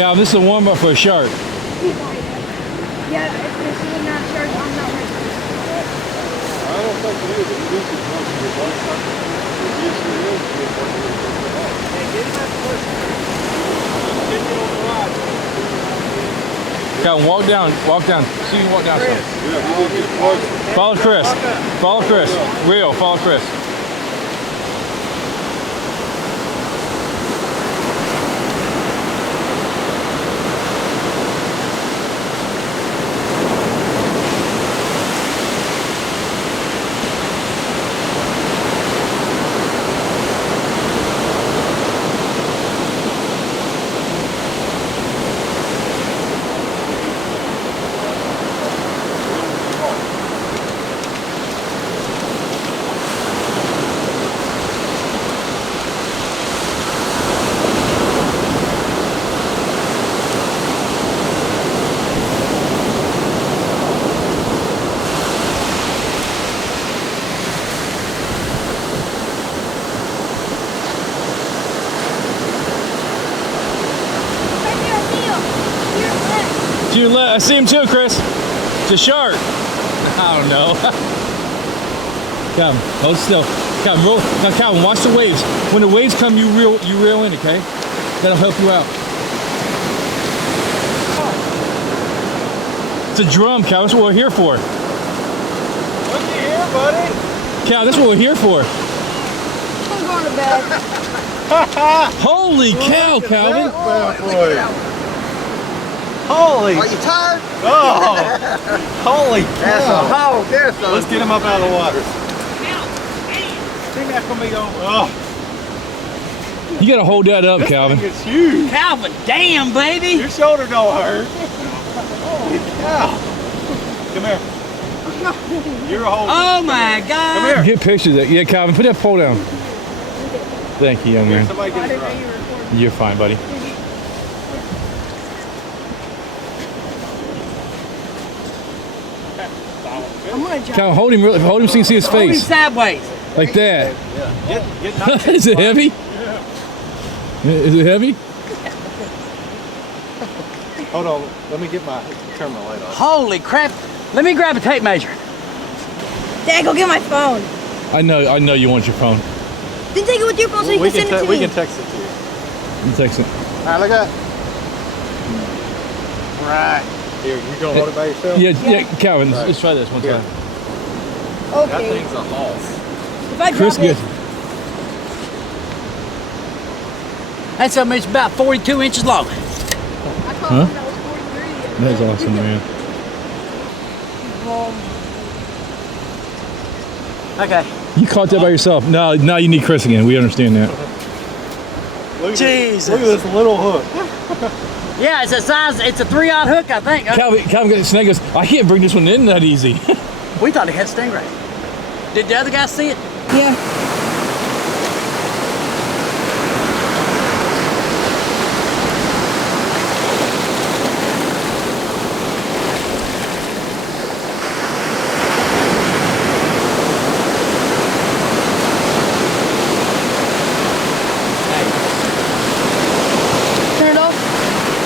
Cal, this is a warm-up for a shark. Yeah, if this is not shark, I'm not ready. I don't think it is. It is close to your body. It is. Hey, get him out the Get it on the rod. Cal, walk down. See you walk down some. Yeah, he did get close. Follow Chris. Follow Chris. Real, follow Chris. To your left. I see him too, Chris. It's a shark. I don't know. Calvin, hold still. Calvin, roll. Now, Calvin, watch the waves. When the waves come, you reel in, okay? That'll help you out. It's a drum, Cal. That's what we're here for. Looky here, buddy. Cal, that's what we're here for. I'm going to bed. Holy cow, Calvin. Holy. Are you tired? Oh. Holy That's a cow. hog there, son. Let's get him up out of the water. I think that's going to be on. Oh. You gotta hold that up, Calvin. It's huge. Calvin, damn, baby. Your shoulder don't hurt. Holy cow. Come here. You're holding. Oh my God. Come here. Get pictures of that. Yeah, Calvin, put that pole down. Thank you, young Here, man. somebody get it right. You're fine, buddy. I'm going to jump. Calvin, hold him so you can see his Hold him face. sideways. Like that. Get knocked in Is it the heavy? Yeah. Is it heavy? Hold on. Let me get my camera light off. Holy crap. Let me grab a tape measure. Dad, go get my phone. I know you want your phone. Then take it with your phone so you can send it to We me. can text it to you. You text it. All right, look at Right. Here, you gonna hold it by yourself? Yeah, Calvin, Right. let's try this one Here. time. That Okay. thing's a haul. If I Chris, drop it, good. That's something it's about 42 inches long. I called Huh? him that was 43. That's awesome, man. Okay. You caught that by yourself. No, now you need Chris again. We understand that. Look at Jesus. Look at this little hook. Yeah, it's a size, it's a 3/0 hook, I think. Calvin got the snake goes, I can't bring this one in that easy. We thought he had stingray. Did the other guy see it? Yeah.